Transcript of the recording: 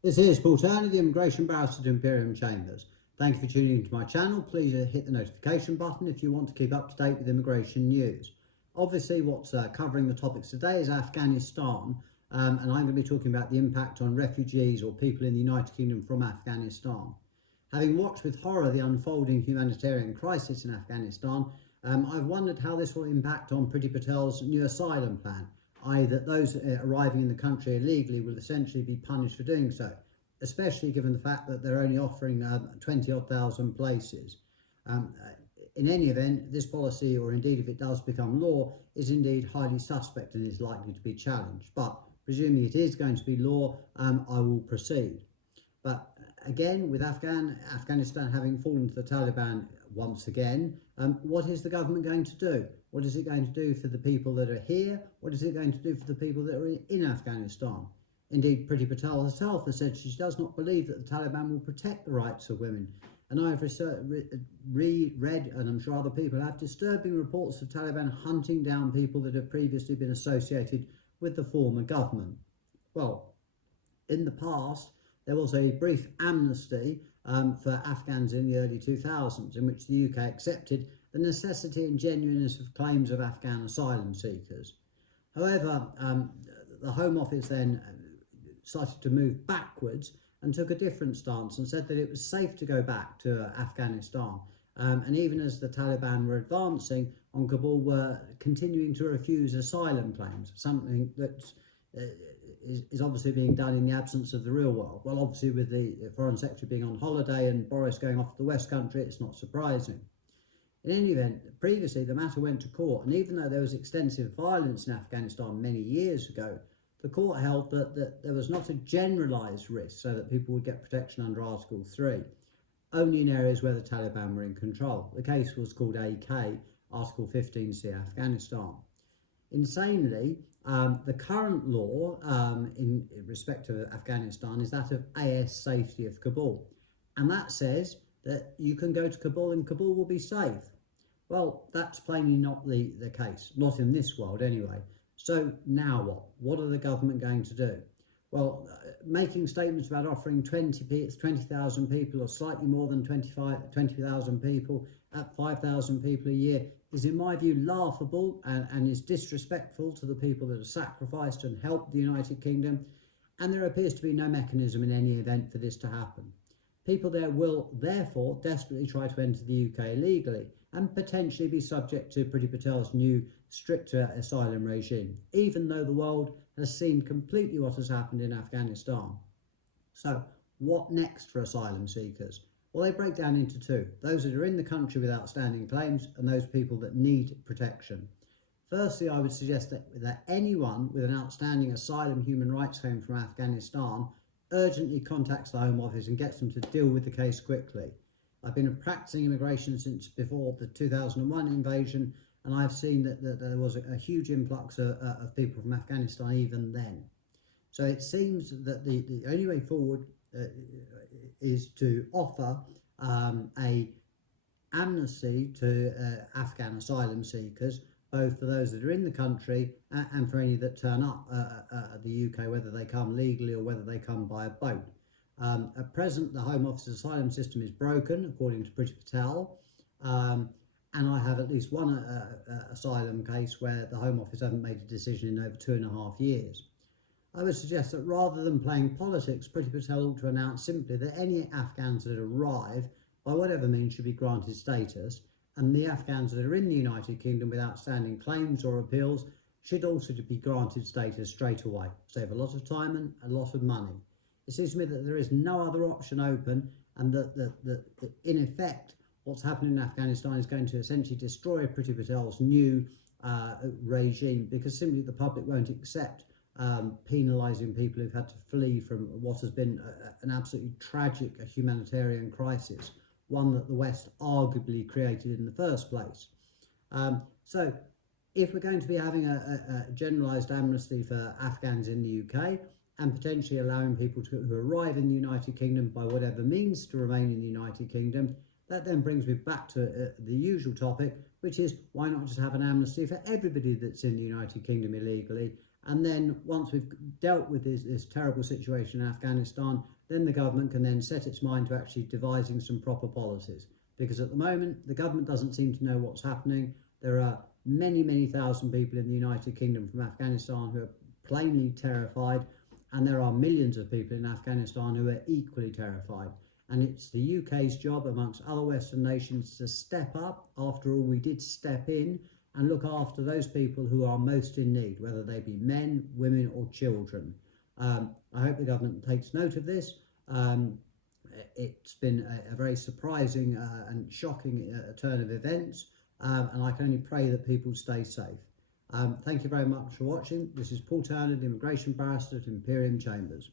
This is Paul Turner, the Immigration Barrister to Imperial Chambers. Thank you for tuning into my channel. Please hit the notification button if you want to keep up to date with immigration news. Obviously, what's covering the topics today is Afghanistan, and I'm going to be talking about the impact on refugees or people in the United Kingdom from Afghanistan. Having watched with horror the unfolding humanitarian crisis in Afghanistan, I've wondered how this will impact on Priti Patel's new asylum plan, i.e. that those arriving in the country illegally will essentially be punished for doing so, especially given the fact that they're only offering 20-odd thousand places. In any event, this policy, or indeed if it does become law, is indeed highly suspect and is likely to be challenged. But presuming it is going to be law, I will proceed. But again, with Afghanistan having fallen to the Taliban once again, what is the government going to do? What is it going to do for the people that are here? What is it going to do for the people that are in Afghanistan? Indeed, Priti Patel herself has said she does not believe that the Taliban will protect the rights of women. And I have read, and I'm sure other people have, disturbing reports of Taliban hunting down people that have previously been associated with the former government. Well, in the past, there was a brief amnesty for Afghans in the early 2000s, in which the UK accepted the necessity and genuineness of claims of Afghan asylum seekers. However, the Home Office then started to move backwards and took a different stance and said that it was safe to go back to Afghanistan. And even as the Taliban were advancing on Kabul, were continuing to refuse asylum claims, something that is obviously being done in the absence of the real world. Well, obviously with the Foreign Secretary being on holiday and Boris going off to the West Country, it's not surprising. In any event, previously the matter went to court, and even though there was extensive violence in Afghanistan many years ago, the court held that there was not a generalised risk so that people would get protection under Article 3, only in areas where the Taliban were in control. The case was called AK, Article 15C, Afghanistan. Insanely, the current law in respect of Afghanistan is that of AS Safety of Kabul, and that says that you can go to Kabul and Kabul will be safe. Well, that's plainly not the case, not in this world anyway. So now what? What are the government going to do? Well, making statements about offering 20,000 people or slightly more than 20,000 people at 5,000 people a year is, in my view, laughable and is disrespectful to the people that have sacrificed and helped the United Kingdom, and there appears to be no mechanism in any event for this to happen. People there will therefore desperately try to enter the UK illegally and potentially be subject to Priti Patel's new stricter asylum regime, even though the world has seen completely what has happened in Afghanistan. So what next for asylum seekers? Well, they break down into two: those that are in the country with outstanding claims and those people that need protection. Firstly, I would suggest that anyone with an outstanding asylum human rights claim from Afghanistan urgently contacts the Home Office and gets them to deal with the case quickly. I've been practicing immigration since before the 2001 invasion, and I've seen that there was a huge influx of people from Afghanistan even then. So it seems that the only way forward is to offer a amnesty to Afghan asylum seekers, both for those that are in the country and for any that turn up at the UK, whether they come legally or whether they come by a boat. At present, the Home Office's asylum system is broken, according to Priti Patel, and I have at least one asylum case where the Home Office haven't made a decision in over 2.5 years. I would suggest that rather than playing politics, Priti Patel ought to announce simply that any Afghans that arrive, by whatever means, should be granted status, and the Afghans that are in the United Kingdom with outstanding claims or appeals should also be granted status straight away. Save a lot of time and a lot of money. It seems to me that there is no other option open, and that in effect what's happened in Afghanistan is going to essentially destroy Priti Patel's new regime, because simply the public won't accept penalising people who've had to flee from what has been an absolutely tragic humanitarian crisis, one that the West arguably created in the first place. So if we're going to be having a generalised amnesty for Afghans in the UK, and potentially allowing people who arrive in the United Kingdom by whatever means to remain in the United Kingdom, that then brings me back to the usual topic, which is why not just have an amnesty for everybody that's in the United Kingdom illegally, And then once we've dealt with this terrible situation in Afghanistan, then the government can then set its mind to actually devising some proper policies. Because at the moment, the government doesn't seem to know what's happening. There are many, many thousand people in the United Kingdom from Afghanistan who are plainly terrified, and there are millions of people in Afghanistan who are equally terrified. And it's the UK's job, amongst other Western nations, to step up. After all, we did step in and look after those people who are most in need, whether they be men, women or children. I hope the government takes note of this. It's been a very surprising and shocking turn of events, and I can only pray that people stay safe. Thank you very much for watching. This is Paul Turner, the Immigration Barrister at Imperium Chambers.